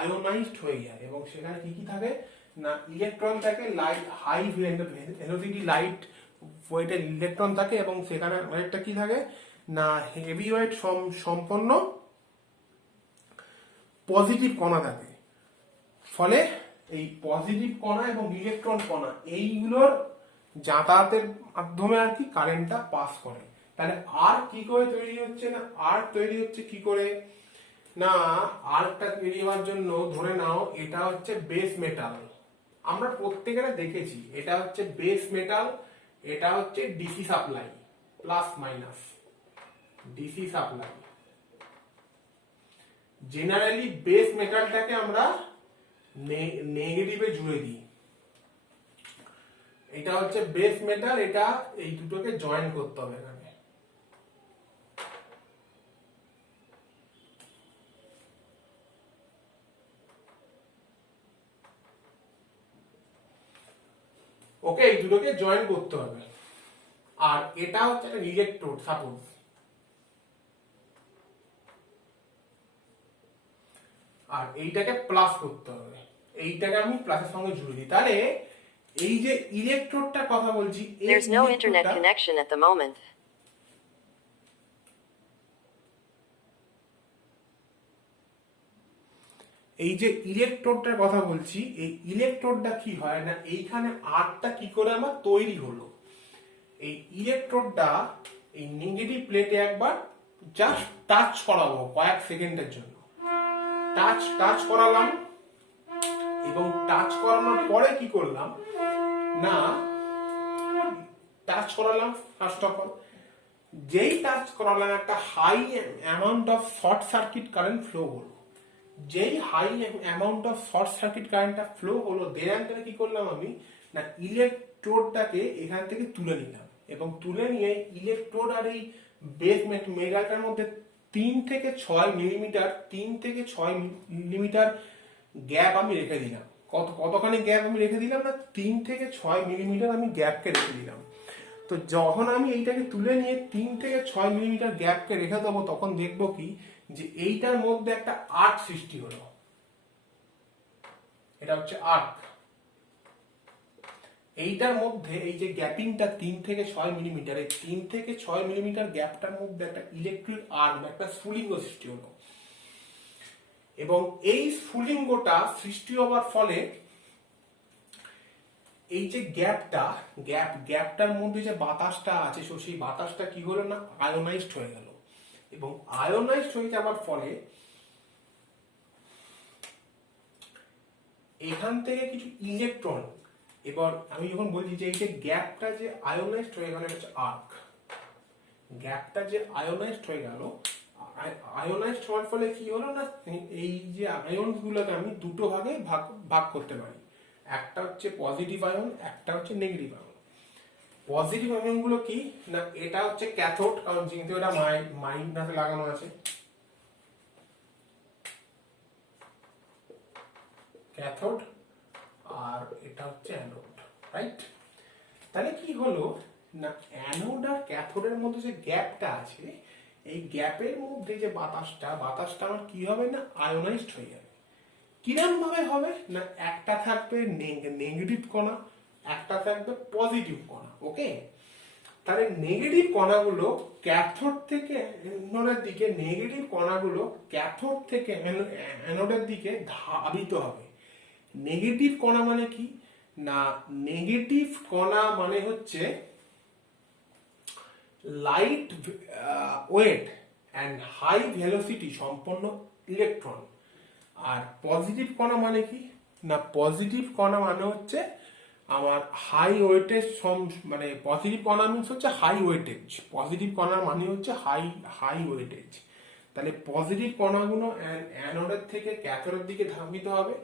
আয়োনাইজড হয়ে যায় এবং সেখানে কি কি থাকে না ইলেকট্রন থাকে, লাইট হাই ভেলোসিটি লাইট ওয়েটের ইলেকট্রন থাকে এবং সেখানে আরেকটা কি থাকে না হেভি ওয়েট সম্পন্ন পজিটিভ কণা থাকে। ফলে এই পজিটিভ কণা এবং ইলেকট্রন কণা এইগুলোর যাতায়াতের মাধ্যমে আর কি কারেন্টটা পাস করে। তাহলে আর্ক কি করে তৈরি হচ্ছে না আর্ক তৈরি হচ্ছে কি করে না আর্কটা তৈরি হওয়ার জন্য ধরে নাও এটা হচ্ছে বেস মেটাল, আমরা প্রত্যেকেরা দেখেছি এটা হচ্ছে বেস মেটাল, এটা হচ্ছে DC supply plus minus DC supply. Generally base মেটালটাকে আমরা নেগেটিভে জুড়ে দিই, এটা হচ্ছে বেস মেটাল, এটা এই দুটোকে জয়েন করতে হবে এখানে। ওকে, এই দুটোকে জয়েন করতে হবে। আর এটা হচ্ছে একটা ইলেকট্রোড সাপোজ, আর এইটাকে প্লাস করতে হবে, এইটাকে আমি প্লাসের সঙ্গে জুড়ে দিই। তাহলে এই যে ইলেকট্রোডটার কথা বলছি, There's no internet connection at the moment. এই যে ইলেকট্রোডটার কথা বলছি, এই ইলেকট্রোডটা কি হয় না এইখানে আর্কটা কি করে আমার তৈরি হলো, এই ইলেকট্রোডটা এই নেগেটিভ প্লেটে একবার জাস্ট টাচ করাবো কয়েক সেকেন্ডের জন্য, টাচ করালাম এবং টাচ করানোর পরে কি করলাম না টাচ করালাম ফার্স্ট অফ অল, যেই টাচ করালাম একটা high amount of short circuit current flow হলো, যেই high amount of short circuit কারেন্টটা ফ্লো হলো দেরান্টারে কি করলাম আমি না ইলেকট্রোডটাকে এখান থেকে তুলে নিলাম এবং তুলে নিয়ে ইলেকট্রোড আর এই বেস মেটালটার মধ্যে 3 থেকে 6 মিলিমিটার গ্যাপ আমি রেখে দিলাম। কতখানি গ্যাপ আমি রেখে দিলাম না 3 থেকে 6 মিলিমিটার আমি গ্যাপকে রেখে দিলাম। তো যখন আমি এইটাকে তুলে নিয়ে 3 থেকে 6 মিলিমিটার গ্যাপকে রেখে দেবো তখন দেখবো কি যে এইটার মধ্যে একটা আর্ক সৃষ্টি হলো, এটা হচ্ছে আর্ক। এইটার মধ্যে এই যে গ্যাপিংটা 3 থেকে 6 মিলিমিটার, এই 3 থেকে 6 মিলিমিটার গ্যাপটার মধ্যে একটা ইলেকট্রিক আর্ক বা একটা স্ফুলিঙ্গ সৃষ্টি হলো এবং এই স্ফুলিঙ্গটা সৃষ্টি হওয়ার ফলে এই যে গ্যাপটার মধ্যে যে বাতাসটা আছে সেই বাতাসটা কি হলো না আয়োনাইজড হয়ে গেল এবং আয়োনাইজড হয়ে যাওয়ার ফলে এখান থেকে কিছু ইলেকট্রন, এবার আমি যখন বলছি যে এই যে গ্যাপটা যে আয়োনাইজড হয়ে গেল হচ্ছে আর্ক, গ্যাপটা যে আয়োনাইজড হয়ে গেল, আয়োনাইজড হওয়ার ফলে কি হলো না এই যে আয়নস গুলোকে আমি দুটো ভাগে ভাগ করতে পারি, একটা হচ্ছে পজিটিভ আয়ন, একটা হচ্ছে নেগেটিভ আয়ন। পজিটিভ আয়ন গুলো কি না এটা হচ্ছে ক্যাথোড, কারণ যেহেতু এটা মাইনাসে লাগানো আছে, ক্যাথোড, আর এটা হচ্ছে অ্যানোড, রাইট? তাহলে কি হলো না অ্যানোড আর ক্যাথোডের মধ্যে যে গ্যাপটা আছে এই গ্যাপের মধ্যে যে বাতাসটা আমার কি হবে না আয়োনাইজড হয়ে যাবে। কিরম ভাবে হবে না একটা থাকবে নেগেটিভ কণা, একটা থাকবে পজিটিভ কণা। ওকে, তাহলে নেগেটিভ কণাগুলো ক্যাথোড থেকে অ্যানোডের দিকে, নেগেটিভ কণাগুলো ক্যাথোড থেকে অ্যানোডের দিকে ধাবিত হবে। নেগেটিভ কণা মানে কি না নেগেটিভ কণা মানে হচ্ছে light weight and high velocity সম্পন্ন ইলেকট্রন। আর পজিটিভ কণা মানে কি না পজিটিভ কণা মানে হচ্ছে আমার হাই ওয়েটেজ, মানে পজিটিভ কণা মিনস হচ্ছে হাই ওয়েটেজ, পজিটিভ কণা মানে হচ্ছে হাই ওয়েটেজ। তাহলে পজিটিভ কণাগুলো অ্যানোডের থেকে ক্যাথোডের দিকে ধাবিত হবে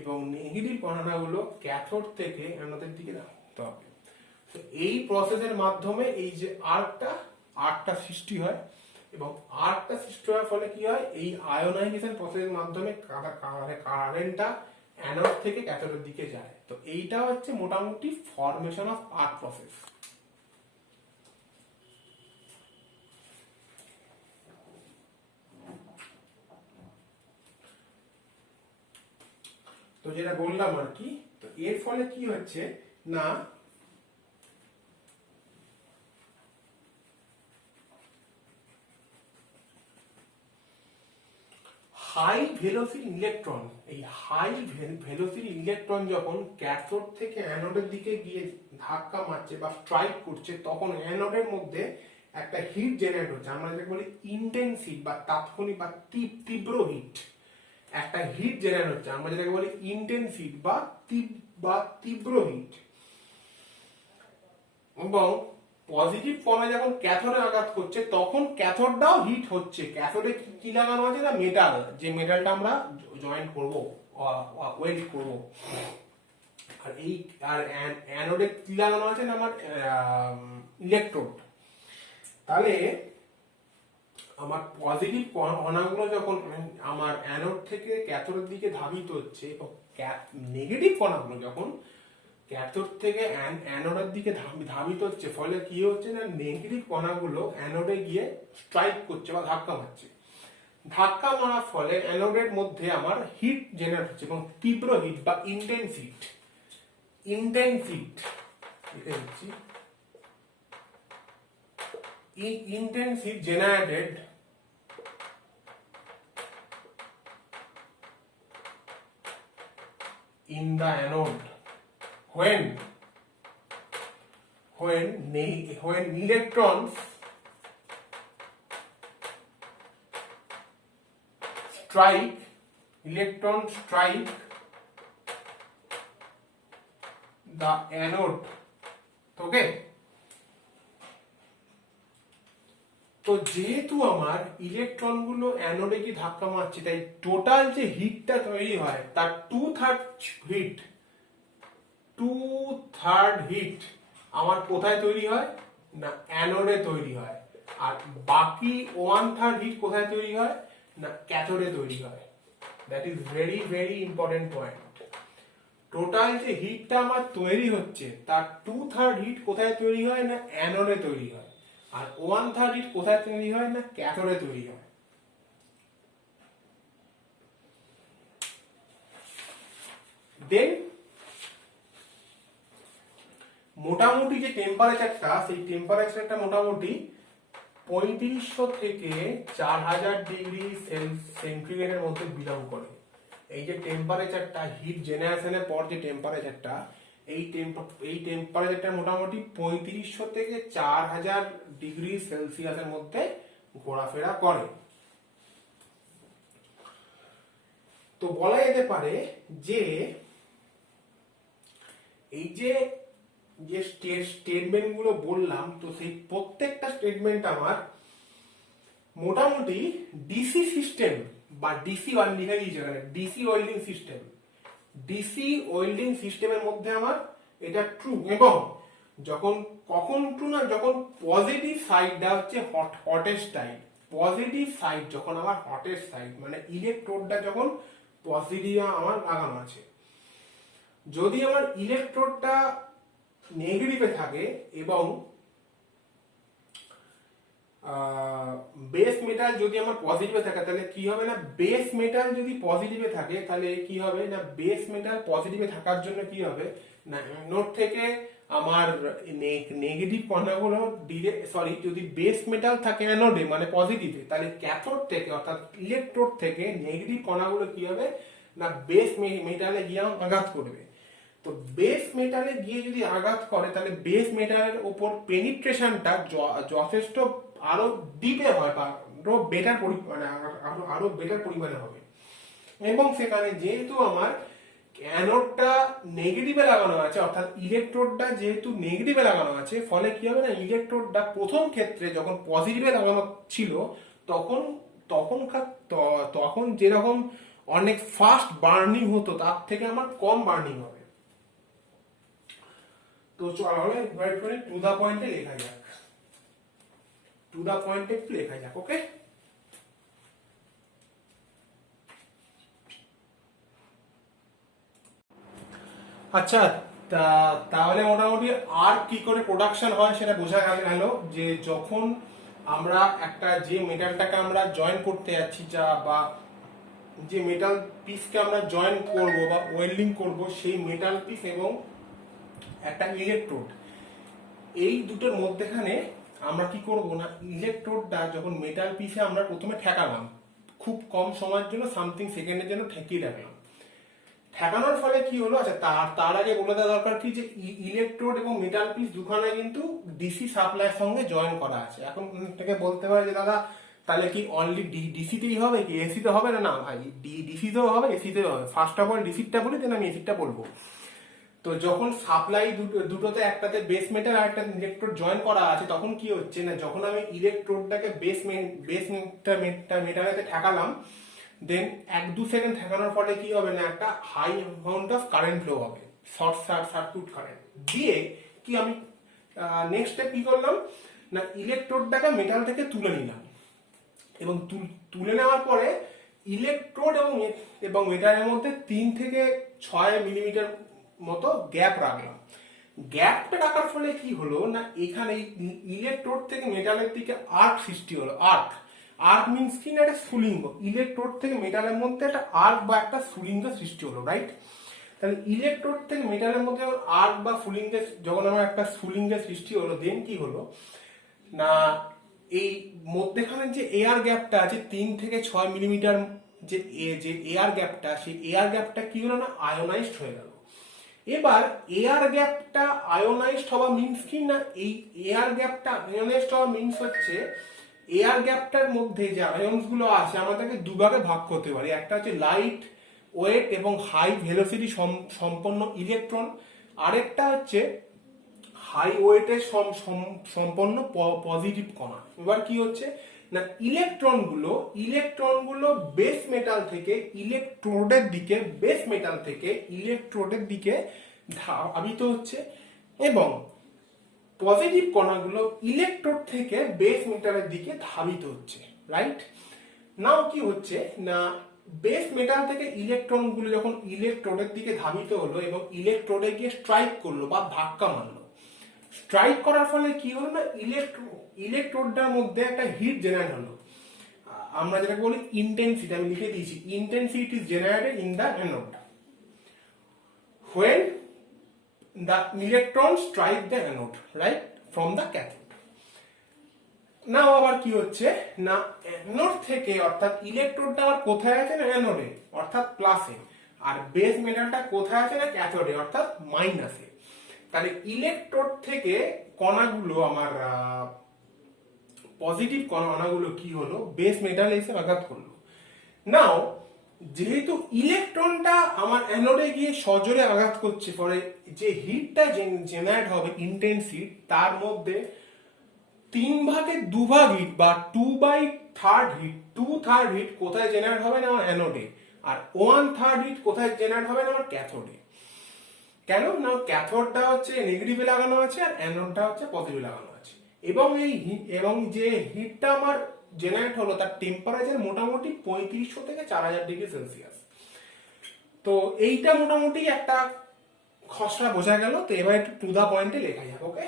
এবং নেগেটিভ কণাগুলো ক্যাথোড থেকে অ্যানোডের দিকে ধাবিত হবে। তো এই প্রসেসের মাধ্যমে এই যে আর্কটা সৃষ্টি হয় এবং আর্কটা সৃষ্টি হওয়ার ফলে কি হয় এই আয়োনাইজেশন প্রসেসের মাধ্যমে কারেন্টটা অ্যানোড থেকে ক্যাথোডের দিকে যায়। তো এইটা হচ্ছে মোটামুটি ফরমেশন অফ আর্ক প্রসেস। তো যেটা বললাম আর কি, তো এর ফলে কি হচ্ছে না হাই ভেলোসিটি ইলেকট্রন, এই হাই ভেলোসিটি ইলেকট্রন যখন ক্যাথোড থেকে অ্যানোডের দিকে গিয়ে ধাক্কা মারছে বা স্ট্রাইক করছে, তখন অ্যানোডের মধ্যে একটা হিট জেনারেট হচ্ছে, আমরা যেটাকে বলি ইন্টেন্স হিট বা তাৎক্ষণিক বা তীব্র হিট, একটা হিট জেনারেট হচ্ছে, আমরা যেটাকে বলি ইন্টেন্স হিট বা তীব্র হিট। এবং পজিটিভ কণা যখন ক্যাথোডে আঘাত করছে তখন ক্যাথোডটাও হিট হচ্ছে। ক্যাথোডে কি লাগানো আছে না মেটাল, যে মেটালটা আমরা জয়েন্ট করব, ওয়েল্ড করব। আর এই আর অ্যানোডে কি লাগানো আছে না আমার ইলেকট্রোড। তাহলে আমার পজিটিভ কণাগুলো যখন আমার অ্যানোড থেকে ক্যাথোডের দিকে ধাবিত হচ্ছে এবং নেগেটিভ কণাগুলো যখন ক্যাথোড থেকে অ্যানোডের দিকে ধাবিত হচ্ছে, ফলে কি হচ্ছে না নেগেটিভ কণাগুলো অ্যানোডে গিয়ে স্ট্রাইক করছে বা ধাক্কা মারছে। ধাক্কা মারার ফলে অ্যানোডের মধ্যে আমার হিট জেনারেট হচ্ছে এবং তীব্র হিট বা ইন্টেন্স হিট লিখে দিচ্ছি, intense hit generated in the anode when electrons strike the anode। ওকে, তো যেহেতু আমার ইলেকট্রন গুলো অ্যানোডে কি ধাক্কা মারছে, তাই টোটাল যে হিটটা তৈরি হয় তার টু থার্ড হিট আমার কোথায় তৈরি হয় না অ্যানোডে তৈরি হয়, আর বাকি 1/3 হিট কোথায় তৈরি হয় না ক্যাথোডে তৈরি হয়। That is very very important point. Total যে হিটটা আমার তৈরি হচ্ছে তার 2/3 হিট কোথায় তৈরি হয় না অ্যানোডে তৈরি হয়, আর 1/3 হিট কোথায় তৈরি হয় না ক্যাথোডে তৈরি হয়। দেন মোটামুটি যে টেম্পারেচারটা, সেই টেম্পারেচারটা মোটামুটি 3500 থেকে 4000 ডিগ্রি সেন্টিগ্রেডের মধ্যে বিলং করে। এই যে টেম্পারেচারটা হিট জেনারেশনের পর যে টেম্পারেচারটা, এই টেম্পারেচারটা মোটামুটি 3500 থেকে 4000 ডিগ্রি সেলসিয়াসের মধ্যে ঘোরাফেরা করে। তো বলা যেতে পারে যে এই যে স্টেটমেন্ট গুলো বললাম, তো সেই প্রত্যেকটা স্টেটমেন্ট আমার মোটামুটি ডিসি সিস্টেম বা ডিসি লিখে দিয়েছে এখানে, ডিসি ওয়েল্ডিং সিস্টেমের মধ্যে আমার এটা ট্রু। এবং কখন ট্রু না যখন পজিটিভ সাইডটা হচ্ছে হটেস্ট সাইড, পজিটিভ সাইড যখন আমার হটেস্ট সাইড, মানে ইলেকট্রোডটা যখন পজিটিভ আমার লাগানো আছে। যদি আমার ইলেকট্রোডটা নেগেটিভে থাকে এবং বেস মেটাল যদি আমার পজিটিভে থাকে, তাহলে কি হবে না বেস মেটাল যদি পজিটিভে থাকে তাহলে কি হবে না বেস মেটাল পজিটিভে থাকার জন্য কি হবে না নোড থেকে আমার নেগেটিভ কণাগুলো যদি বেস মেটাল থাকে অ্যানোডে মানে পজিটিভে, তাহলে ক্যাথোড থেকে অর্থাৎ ইলেকট্রোড থেকে নেগেটিভ কণাগুলো কি হবে না বেস মেটালে গিয়ে আঘাত করবে। তো বেস মেটালে গিয়ে যদি আঘাত করে তাহলে বেস মেটালের উপর পেনিট্রেশনটা যথেষ্ট আরো ডিপে হয় বা আরো বেটার পরিমাণে হবে। এবং সেখানে যেহেতু আমার অ্যানোডটা নেগেটিভে লাগানো আছে, অর্থাৎ ইলেকট্রোডটা যেহেতু নেগেটিভে লাগানো আছে, ফলে কি হবে না ইলেকট্রোডটা প্রথম ক্ষেত্রে যখন পজিটিভে লাগানো ছিল তখন যেরকম অনেক ফাস্ট বার্নিং হতো তার থেকে আমার কম বার্নিং হবে। তো চলো টু দা পয়েন্টে লেখা যাক, ওকে। আচ্ছা, তাহলে মোটামুটি আর কি করে প্রোডাকশন হয় সেটা বোঝা গেল যে যখন আমরা একটা যে মেটালটাকে আমরা জয়েন করতে যাচ্ছি বা যে মেটাল পিসকে আমরা জয়েন করব বা ওয়েল্ডিং করব, সেই মেটাল পিস এবং একটা ইলেকট্রোড, এই দুটোর মধ্যেখানে আমরা কি করব না, ইলেকট্রোডটা যখন মেটাল পিসে আমরা প্রথমে ঠেকালাম, খুব কম সময়ের জন্য, সামথিং সেকেন্ডের জন্য ঠেকিয়ে রাখলাম। ঠেকানোর ফলে কি হলো, আচ্ছা তার আগে বলে দেওয়া দরকার কি যে ইলেকট্রোড এবং মেটাল পিস দুখানে কিন্তু ডিসি সাপ্লাইয়ের সঙ্গে জয়েন করা আছে। এখন থেকে বলতে পারে যে দাদা তাহলে কি অনলি ডিসিতেই হবে কি এসিতে হবে না? না ভাই, ডিসিতেও হবে এসিতেও হবে। ফার্স্ট অফ অল ডিসিটা বলি, দেন আমি এসিটা বলবো। তো যখন সাপ্লাই দুটোতে, একটাতে বেস মেটাল আর একটা ইলেকট্রোড জয়েন করা আছে, তখন কি হচ্ছে না, যখন আমি ইলেকট্রোডটাকে বেস মেটালেতে ঠেকালাম, দেন 1-2 সেকেন্ড ঠেকানোর ফলে কি হবে না, একটা high amount of current flow হবে, শর্ট সার্কিট কারেন্ট দিয়ে কি আমি নেক্সট স্টেপ কি করলাম না, ইলেকট্রোডটাকে মেটাল থেকে তুলে নিলাম, এবং তুলে নেওয়ার পরে ইলেকট্রোড এবং মেটালের মধ্যে 3 থেকে 6 মিলিমিটার মতো গ্যাপ রাখলাম। গ্যাপটা রাখার ফলে কি হলো না, এখানে ইলেকট্রোড থেকে মেটালের দিকে আর্ক সৃষ্টি হলো। আর্ক মিনস কি না, একটা স্ফুলিঙ্গ। ইলেকট্রোড থেকে মেটালের মধ্যে একটা আর্ক বা একটা স্ফুলিঙ্গ সৃষ্টি হলো, রাইট? তাহলে ইলেকট্রোড থেকে মেটালের মধ্যে আর্ক বা স্ফুলিঙ্গের, যখন আমার একটা স্ফুলিঙ্গের সৃষ্টি হলো, দেন কি হলো না, এই মধ্যেখানে যে এয়ার গ্যাপটা আছে 3 থেকে 6 মিলিমিটার, যে এয়ার গ্যাপটা, সেই এয়ার গ্যাপটা কি হলো না, আয়োনাইজড হয়ে গেল। এবার এয়ার গ্যাপটা আয়োনাইজড হওয়া মিন্স কি না, এই এয়ার গ্যাপটা আয়োনাইজড হওয়া মিন্স হচ্ছে এয়ার গ্যাপটার মধ্যে যে আয়নস গুলো আছে আমাদেরকে দুভাগে ভাগ করতে পারি। একটা হচ্ছে লাইট ওয়েট এবং হাই ভেলোসিটি সম্পন্ন ইলেকট্রন, আরেকটা হচ্ছে হাই ওয়েটের সম্পন্ন পজিটিভ কণা। এবার কি হচ্ছে না, ইলেকট্রনগুলো বেস মেটাল থেকে ইলেকট্রোডের দিকে, বেস মেটাল থেকে ইলেকট্রোডের দিকে ধাবিত হচ্ছে, এবং পজিটিভ কণাগুলো ইলেকট্রোড থেকে বেস মেটালের দিকে ধাবিত হচ্ছে, রাইট? নাও কি হচ্ছে না, বেস মেটাল থেকে ইলেকট্রনগুলো যখন ইলেকট্রোডের দিকে ধাবিত হলো এবং ইলেকট্রোডে গিয়ে স্ট্রাইক করলো বা ধাক্কা মারলো, স্ট্রাইক করার ফলে কি হলো না, ইলেকট্রোডটার মধ্যে একটা হিট জেনারেট হলো। আমরা যেটাকে বলি ইন্টেন্সিটি, আমি লিখে দিয়েছি, intensity is generated in the anode when the electron strike the anode, right, from the cathode. নাও আবার কি হচ্ছে না, অ্যানোড থেকে, অর্থাৎ ইলেকট্রোডটা আবার কোথায় আছে না, অ্যানোডে অর্থাৎ প্লাসে, আর বেস মেটালটা কোথায় আছে না, ক্যাথোডে অর্থাৎ মাইনাসে। তাহলে ইলেকট্রোড থেকে কণাগুলো আমার পজিটিভ কণাগুলো কি হলো, বেস মেটালে এসে আঘাত করলো। নাও যেহেতু ইলেকট্রনটা আমার অ্যানোডে গিয়ে সজোরে আঘাত করছে, ফলে যে হিটটা জেনারেট হবে ইন্টেন্স হিট, তার মধ্যে 3/2 হিট বা 2/3 হিট, 2/3 হিট কোথায় জেনারেট হবে না, আমার অ্যানোডে, আর 1/3 হিট কোথায় জেনারেট হবে না, আমার ক্যাথোডে। কেন না, ক্যাথোডটা হচ্ছে নেগেটিভে লাগানো আছে আর অ্যানোডটা হচ্ছে পজিটিভে লাগানো আছে, এবং যে হিটটা আমার জেনারেট হলো তার টেম্পারেচার মোটামুটি 3500 থেকে 4000 ডিগ্রি সেলসিয়াস। তো এইটা মোটামুটি একটা খসড়া বোঝা গেল। তো এবার একটু টু দা পয়েন্টে লেখা যাক, ওকে?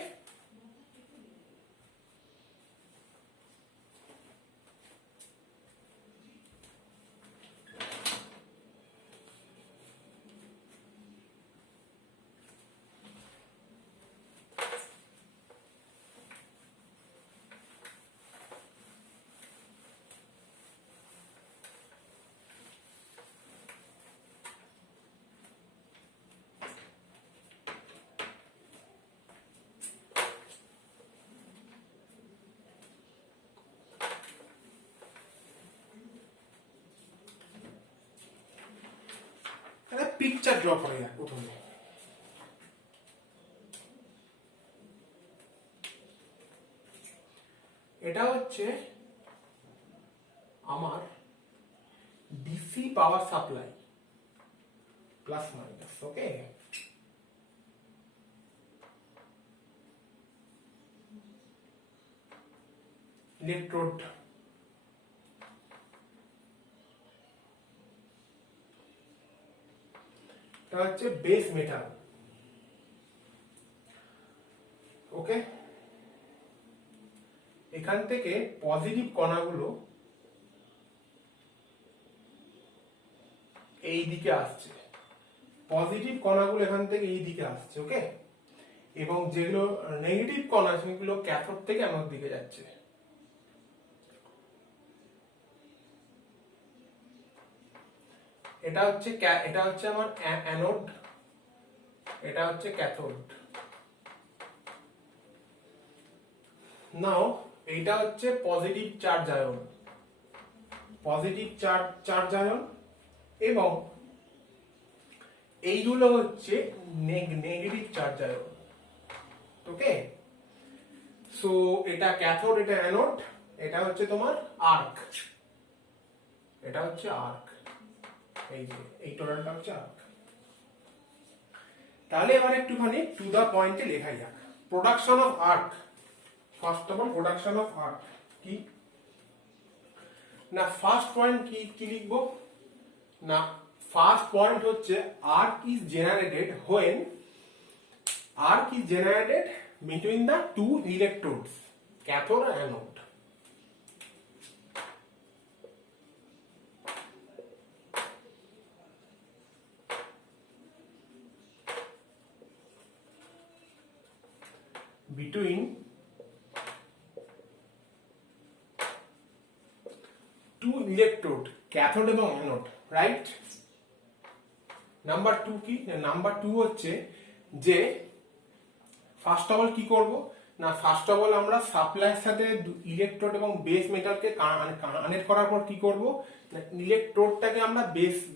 একটা পিকচার ড্র করা যাক প্রথমে। এটা হচ্ছে আমার DC power supply, plus minus, okay? Electrode, এটা হচ্ছে বেস মেটাল, ওকে? এখান থেকে পজিটিভ কণাগুলো এই দিকে আসছে, পজিটিভ কণাগুলো এখান থেকে এই দিকে আসছে, ওকে, এবং যেগুলো নেগেটিভ কণা সেগুলো ক্যাথোড থেকে অ্যানোড দিকে যাচ্ছে। এটা হচ্ছে আমার অ্যানোড, এটা হচ্ছে ক্যাথোড। নাও এইটা হচ্ছে positive charge ion, positive charge ion, এবং এইগুলো হচ্ছে নেগেটিভ চার্জ আয়ন, ওকে। সো এটা ক্যাথোড, এটা অ্যানোড, এটা হচ্ছে তোমার আর্ক, এটা হচ্ছে আর্ক, এই যে এই টোটালটা হচ্ছে আর্ক। তাহলে এবার একটুখানি টু দা পয়েন্টে লেখাই যাক। Production of arc, first of all production of arc কি না, ফার্স্ট পয়েন্ট কি লিখবো না, ফার্স্ট পয়েন্ট হচ্ছে arc is generated when, arc is generated between the two electrodes, cathode and anode. Between two electrode, cathode এবং anode, right? Number 2 কি, নাম্বার 2 হচ্ছে যে ফার্স্ট অফ অল কি করব না, ফার্স্ট অফ অল আমরা সাপ্লাইয়ের সাথে ইলেকট্রোড এবং বেস মেটালকে কানেক্ট করার পর কি করব না, ইলেকট্রোডটাকে আমরা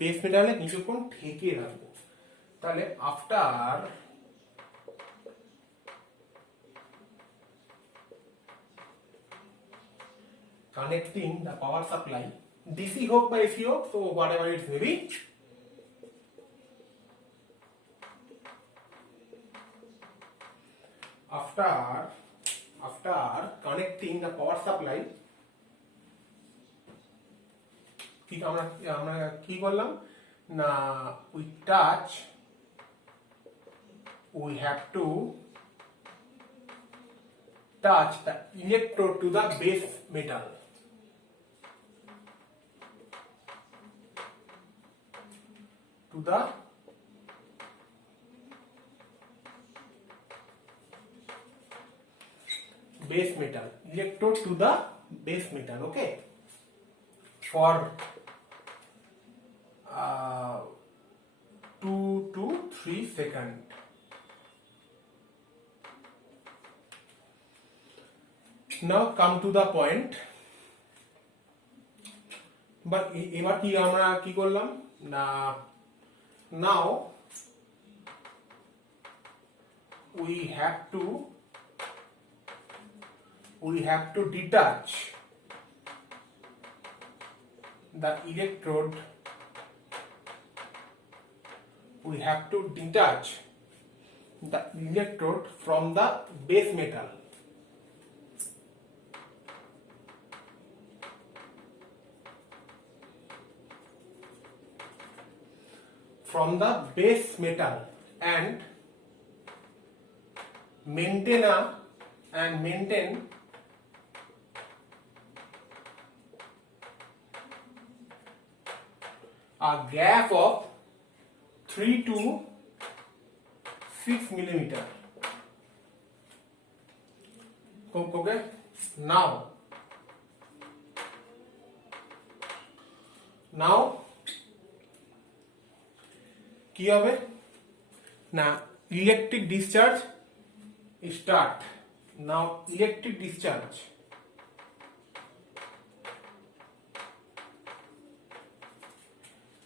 বেস মেটালে কিছুক্ষণ ঠেকিয়ে রাখবো। তাহলে after connecting the power supply, DC হোক বা এসি হোক, তো what ever it's may be, after connecting the power supply, কি আমরা কি করলাম না, we have to touch the electrode to the base metal, to the base metal, electrode to the base metal, okay, for 2 to 3 seconds. Now come to the point, but এবার কি আমরা কি করলাম না, now we have to detach the electrode, we have to detach the electrode from the base metal, and maintain a gap of 3 to 6 millimeter. Okay, now কি হবে না, electric discharge start. Now electric discharge,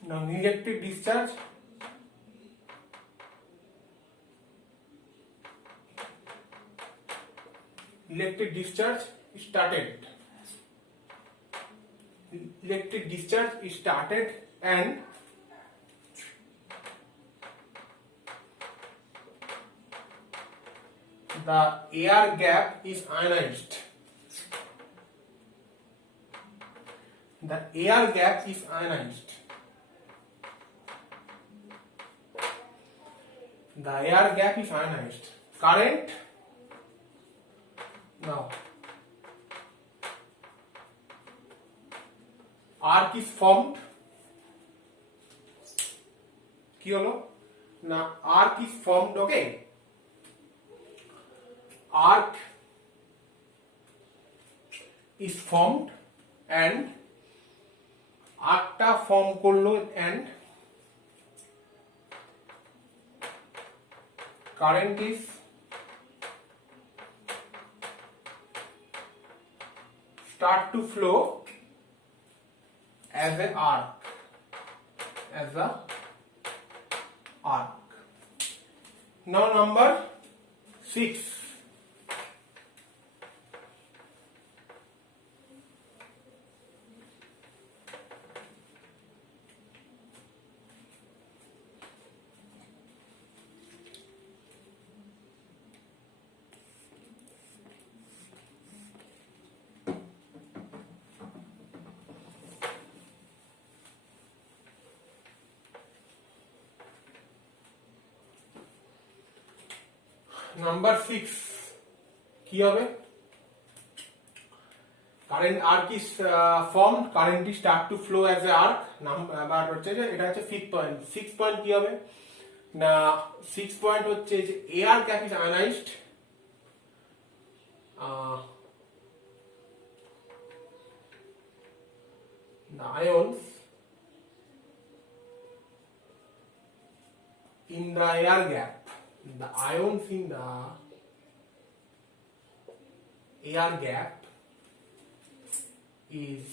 now electric discharge started, and the air gap is ionized. The air gap is ionized. The air gap is ionized. Current, now arc is formed, কি হলো না arc is formed, okay? Arc is formed and arcটা form করলো and current is start to flow as an arc, as a arc. Now number 6. Number 6 কি হবে current arc is form current is start to flow as a arc number হচ্ছে যে এটা হচ্ছে 5th point 6th point কি হবে না 6th point হচ্ছে যে air gap is ionised the ions in the air gap, the ions in the air gap is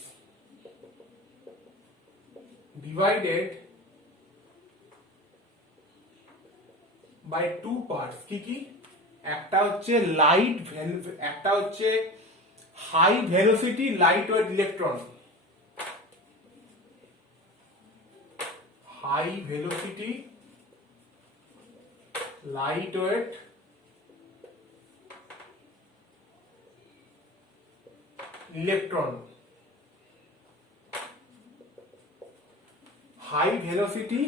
divided by two parts. কি একটা হচ্ছে লাইট একটা হচ্ছে high velocity light weight electron, high velocity light weight electron, high velocity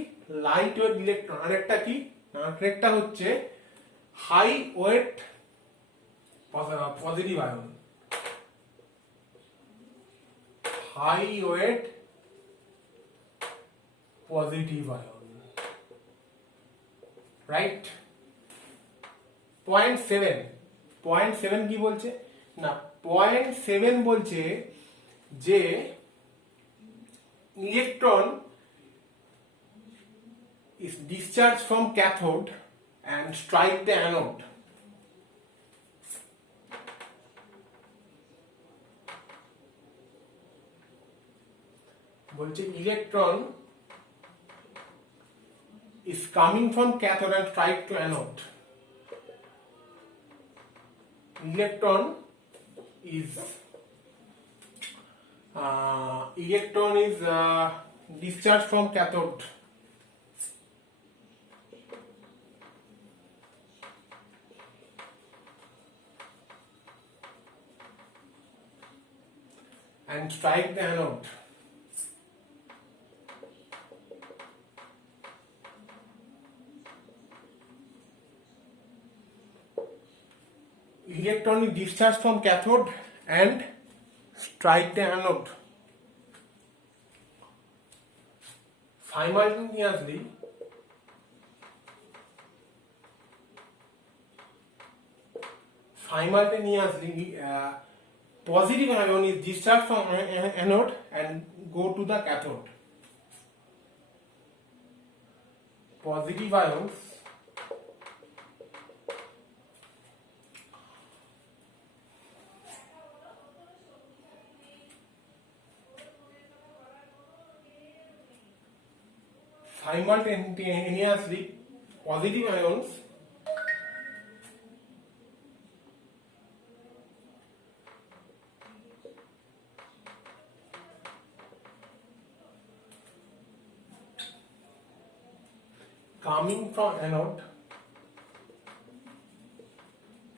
light weight electron. আরেকটা কি আরেকটা হচ্ছে high weight positive ion, high weight positive ion, right. Point seven কি বলছে না পয়েন্ট সেভেন বলছে যে electron is discharged from cathode and strike the anode. বলছে electron is coming from cathode and strike to anode. Electron is discharged from cathode and strike the anode. Electron is discharged from cathode and strike the anode. Simultaneously, positive ion is discharged from anode and go to the cathode. Positive ions simultaneously positive ions coming from anode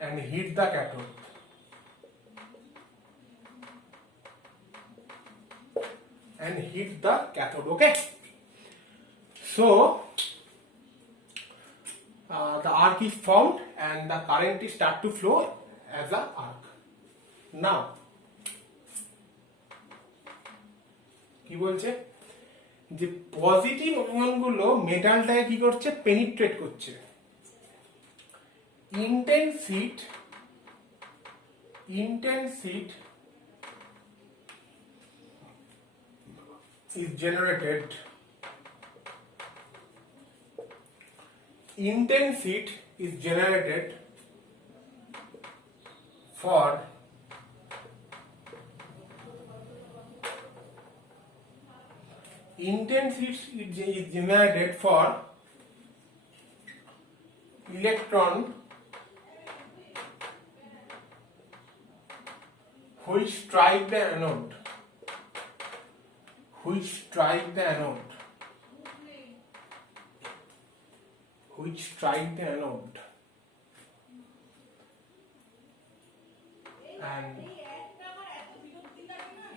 and hit the cathode. And hit the cathode, okay? So the arc is formed and the current is start to flow as a arc. Now কি বলছে যে পজিটিভ আয়নগুলো মেটালটাকে কি করছে, পেনিট্রেট করছে। intense heat is generated for electron which strike the anode and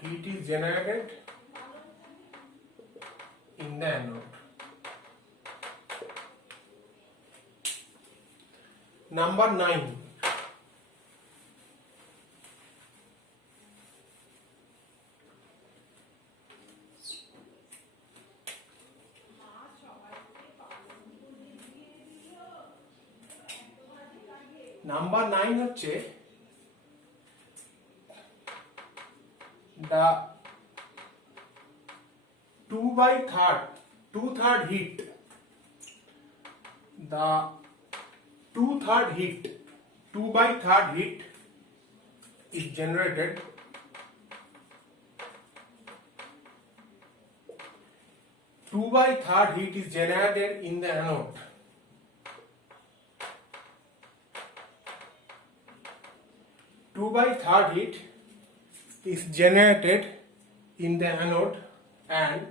heat is generated in the anode. Number 9. নাম্বার 9 হচ্ছে the 2/3 heat, the 2/3 heat is generated in the anode. Two-by-third heat is generated in the anode and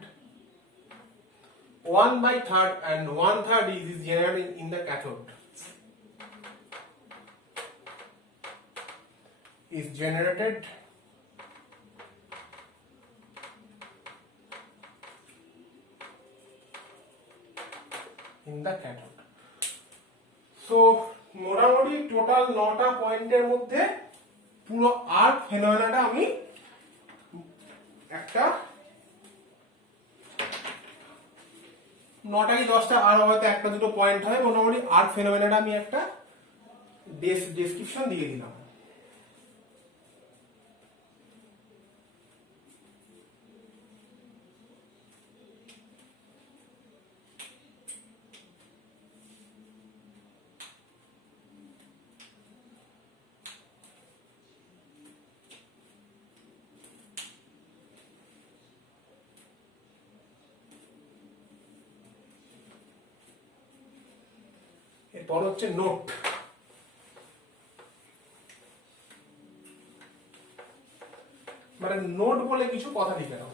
1/3 and 1/3 is generated in the cathode. Is generated in the cathode. So মোটামুটি টোটাল 9টা পয়েন্টের মধ্যে পুরো আর্ক ফেনোমেনাটা আমি একটা 9টা কি 10টা আর হয়তো একটা দুটো পয়েন্ট হয়, মোটামুটি আর্ক ফেনোমেনাটা আমি একটা ডেসক্রিপশন দিয়ে দিলাম। এরপর হচ্ছে নোট। মানে নোট বলে কিছু কথা লিখে নেব।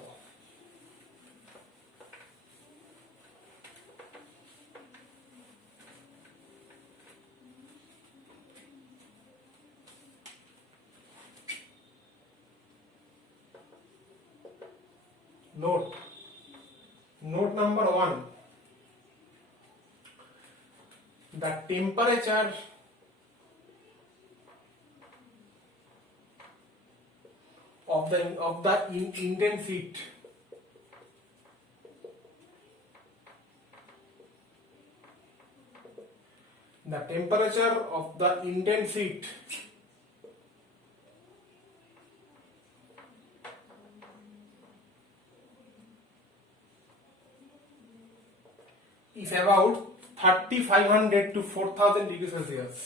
Note number 1. The temperature of the intense heat is about 3500 to 4000 degrees Celsius.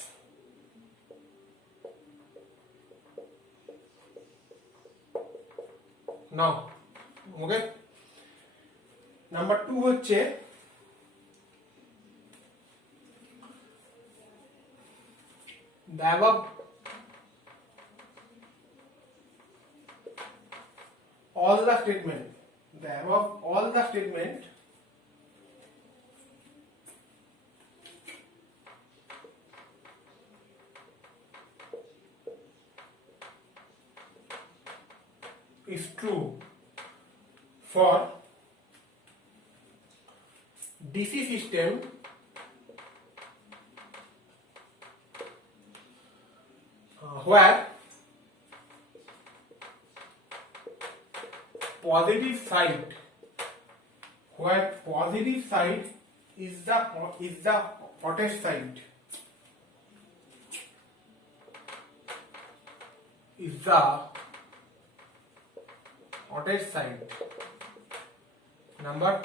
Now, okay. Number 2 হচ্ছে the above all the statement is true for DC system where positive side where positive side is the hottest side. Is the hottest side. Number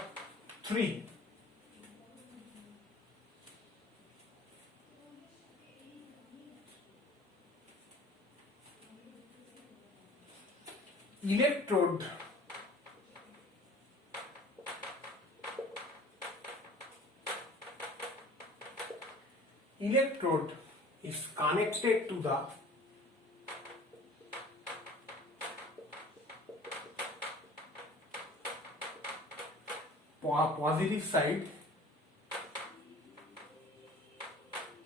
3. Electrode is connected to the positive side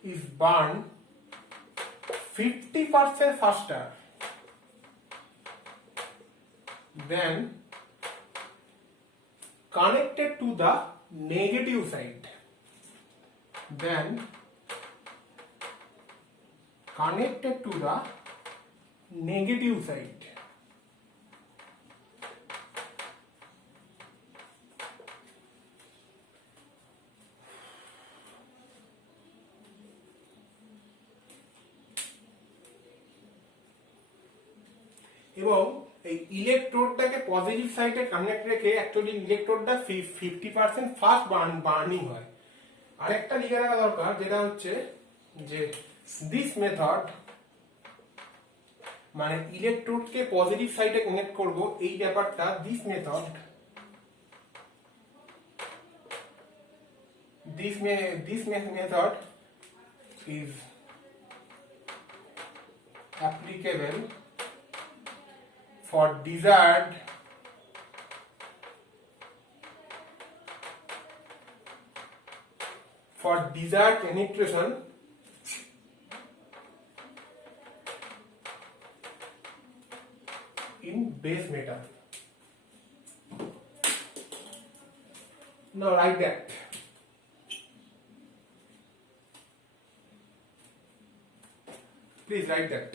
is burned 50% faster than connected to the negative side. Connected to the negative side. এবং এই ইলেকট্রোডটাকে পজিটিভ সাইডে কানেক্ট রেখে অ্যাকচুয়ালি ইলেকট্রোডটা 50% fast burning হয়। আরেকটা লিখে রাখা দরকার, যেটা হচ্ছে যে দিস মেথড, মানে ইলেকট্রোডকে পজিটিভ সাইডে কানেক্ট করব এই ব্যাপারটা, this method is applicable for desired penetration in base metal. Now write that. Please write that.